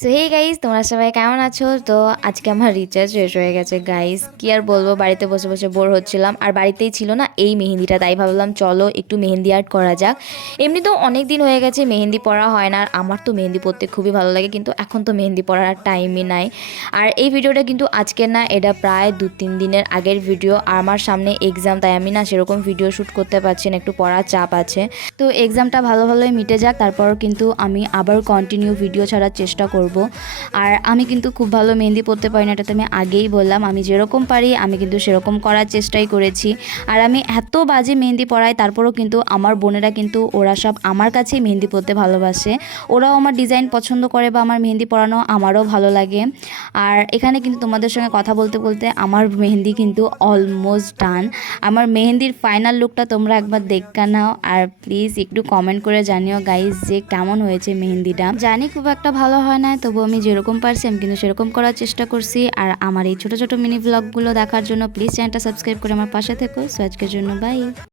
So hey guys, তোমরা সবাই কেমন আছো? তো আজকে আমার রিচার্জ শেষ হয়ে গেছে গাইস। কি আর বলবো, বাড়িতে বসে বসে বোর হচ্ছিলাম, আর বাড়িতেই ছিল না এই মেহেন্দিটা, তাই ভাবলাম চলো একটু মেহেন্দি আর্ট করা যাক। এমনিতেও অনেক দিন হয়ে গেছে মেহেন্দি পরা হয় না, আর আমার তো মেহেন্দি পরতে খুবই ভালো লাগে, কিন্তু এখন তো মেহেন্দি পরার আর টাইমই নাই। আর এই ভিডিওটা কিন্তু আজকের না, এটা প্রায় 2-3 দিনের আগের ভিডিও। আর আমার সামনে এক্সাম, তাই আমি না সেরকম ভিডিও শ্যুট করতে পারছি না, একটু পড়ার চাপ আছে। তো এক্সামটা ভালো ভালোই মিটে যাক, তারপর কিন্তু আমি আবার কন্টিনিউ ভিডিও ছাড়ার চেষ্টা করব। আর আমি কিন্তু খুব ভালো মেহেন্দি পরতে পারি না, এটা তো আমি আগেই বললাম। আমি যেরকম পারি আমি কিন্তু সেরকম করার চেষ্টাই করেছি। আর আমি এত বাজে মেহেন্দি পরাই, তারপরেও কিন্তু আমার বোনেরা কিন্তু ওরা সব আমার কাছেই মেহেন্দি পরতে ভালোবাসে। ওরাও আমার ডিজাইন পছন্দ করে বা আমার মেহেন্দি পরানো আমারও ভালো লাগে। আর এখানে কিন্তু তোমাদের সঙ্গে কথা বলতে বলতে আমার মেহেন্দি কিন্তু অলমোস্ট ডান। আমার মেহেন্দির ফাইনাল লুকটা তোমরা একবার দেখে নাও, আর প্লিজ একটু কমেন্ট করে জানিও গাইজ যে কেমন হয়েছে মেহেন্দিটা। জানি খুব একটা ভালো হয় না, তবু আমি যেরকম পারছি আমি কিন্তু সেরকম করার চেষ্টা করছি। আর আমার এই ছোট ছোট মিনি ব্লগগুলো দেখার জন্য প্লিজ চ্যানেলটা সাবস্ক্রাইব করে আমার পাশে থেকো। সো আজকের জন্য বাই।